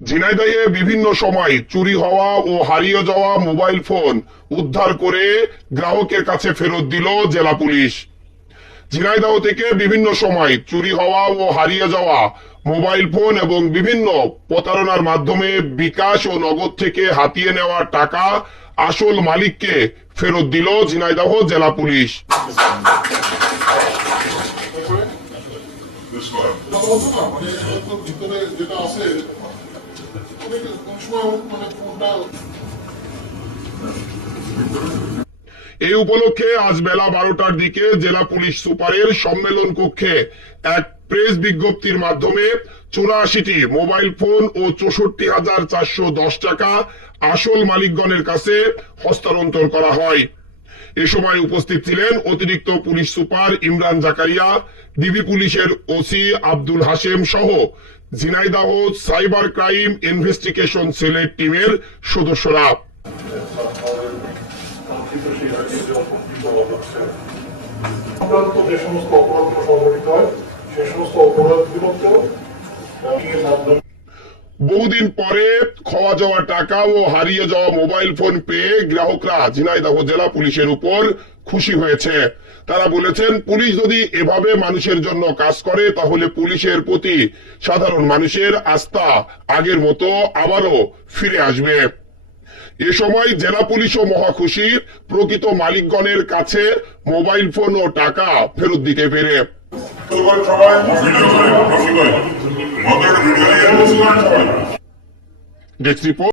ঝিনাইদহে বিভিন্ন সময় চুরি হওয়া ও হারিয়ে যাওয়া মোবাইল ফোন উদ্ধার করে গ্রাহকের কাছে ফেরত দিল জেলা পুলিশ। ঝিনাইদহ থেকে বিভিন্ন সময় চুরি হওয়া ও হারিয়ে যাওয়া মোবাইল ফোন এবং বিভিন্ন প্রতারণার মাধ্যমে বিকাশ ও নগদ থেকে হাতিয়ে নেওয়া টাকা আসল মালিককে ফেরত দিল ঝিনাইদহ জেলা পুলিশ। এই উপলক্ষে আজ বেলা 12টার দিকে জেলা পুলিশ সুপারের সম্মেলন কক্ষে এক প্রেস বিজ্ঞপ্তির মাধ্যমে 84টি মোবাইল ফোন ও 64,410 টাকা আসল মালিকগণের কাছে হস্তান্তর করা হয়। এ সময় উপস্থিত ছিলেন অতিরিক্ত police super Imran Zakaria, DB পুলিশের ওসি আব্দুল হাশেম সহ ঝিনাইদহ সাইবার ক্রাইম ইনভেস্টিগেশন সেলের টিমের সদস্যরা। যে সমস্ত অপরাধ সংঘটিত হয় সেই সমস্ত অপরাধগুলোকে বহুদিন পরে খোয়া যাওয়া টাকা ও হারিয়ে যাওয়া মোবাইল ফোন পেয়ে গ্রাহকরা ঝিনাইদহ জেলা পুলিশের উপর খুশি হয়েছে। তারা বলেছেন, পুলিশ যদি এভাবে মানুষের জন্য কাজ করে তাহলে পুলিশের প্রতি সাধারণ মানুষের আস্থা আগের মতো আবারও ফিরে আসবে। এ সময় জেলা পুলিশও মহা খুশি প্রকৃত মালিকগণের কাছে মোবাইল ফোন ও টাকা ফেরত দিতে পেরে। Desk report.